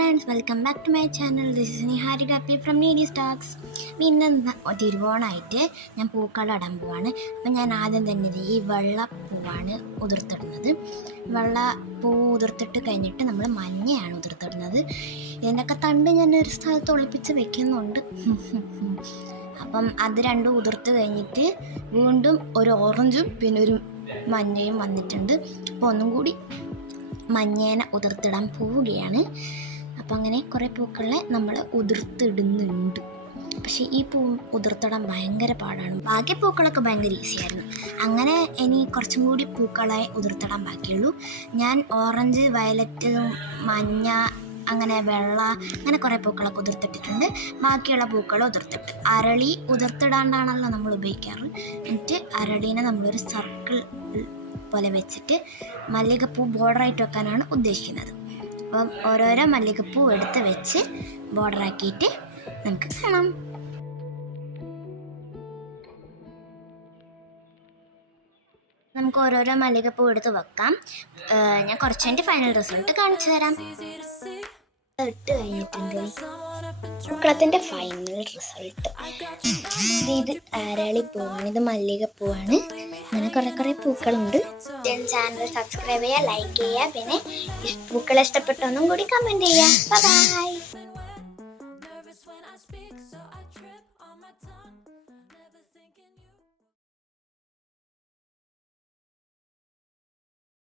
friends, welcome back to my channel. This is Nihari Gapi from Needy Stocks. ഇന്ന് തിരുവോണമായിട്ട് ഞാൻ പൂക്കളം ഇടാൻ പോവാണ്. അപ്പം ഞാൻ ആദ്യം തന്നെ ഈ വെള്ളപ്പൂവാണ് ഉതിർത്തിടുന്നത്. വെള്ളപ്പൂ ഉതിർത്തിട്ട് കഴിഞ്ഞിട്ട് നമ്മൾ മഞ്ഞയാണ് ഉതിർത്തിടുന്നത്. ഇതിൻ്റെയൊക്കെ തണ്ട് ഞാനൊരു സ്ഥലത്ത് ഒളിപ്പിച്ച് വെക്കുന്നുണ്ട്. അപ്പം അത് രണ്ടും ഉതിർത്ത് കഴിഞ്ഞിട്ട് വീണ്ടും ഒരു ഓറഞ്ചും പിന്നെ ഒരു മഞ്ഞയും വന്നിട്ടുണ്ട്. അപ്പോൾ ഒന്നും കൂടി മഞ്ഞേനെ ഉതിർത്തിടാൻ പോവുകയാണ്. അപ്പം അങ്ങനെ കുറേ പൂക്കളെ നമ്മൾ ഉതിർത്തിടുന്നുണ്ട്. പക്ഷേ ഈ പൂ ഉതിർത്തിടാൻ ഭയങ്കര പാടാണ്. ബാക്കി പൂക്കളൊക്കെ ഭയങ്കര ഈസിയായിരുന്നു. അങ്ങനെ ഇനി കുറച്ചും കൂടി പൂക്കളെ ഉതിർത്തിടാൻ ബാക്കിയുള്ളൂ. ഞാൻ ഓറഞ്ച്, വയലറ്റ്, മഞ്ഞ, അങ്ങനെ വെള്ള, അങ്ങനെ കുറേ പൂക്കളൊക്കെ ഉതിർത്തിട്ടിട്ടുണ്ട്. ബാക്കിയുള്ള പൂക്കൾ ഉതിർത്തിട്ട് അരളി ഉതിർത്തിടാണ്ടാണല്ലോ നമ്മൾ ഉപയോഗിക്കാറ്. എന്നിട്ട് അരളീനെ നമ്മളൊരു സർക്കിൾ പോലെ വെച്ചിട്ട് മല്ലികപ്പൂ ബോർഡറായിട്ട് വെക്കാനാണ് ഉദ്ദേശിക്കുന്നത്. അപ്പം ഓരോരോ മല്ലികപ്പൂ എടുത്ത് വെച്ച് ബോർഡറാക്കിയിട്ട് നമുക്ക് കാണാം. നമുക്ക് ഓരോരോ മല്ലികപ്പൂ എടുത്ത് വെക്കാം. ഞാൻ കുറച്ച് കഴിഞ്ഞിട്ട് ഫൈനൽ റിസൾട്ട് കാണിച്ചു തരാം. ഇട്ട് കഴിഞ്ഞിട്ടുണ്ട് പൂക്കളത്തിൻ്റെ ഫൈനൽ റിസൾട്ട്. ഇത് അരളിപ്പൂവാണ്, ഇത് മല്ലികപ്പൂവാണ്. അങ്ങനെ കുറേ പൂക്കളുണ്ട്. ചാനൽ സബ്സ്ക്രൈബ് ചെയ്യുക, ലൈക്ക് ചെയ്യുക, പിന്നെ പൂക്കളെ ഇഷ്ടപ്പെട്ടൊന്നും കൂടി കമൻറ്റ് ചെയ്യുക. ബൈ.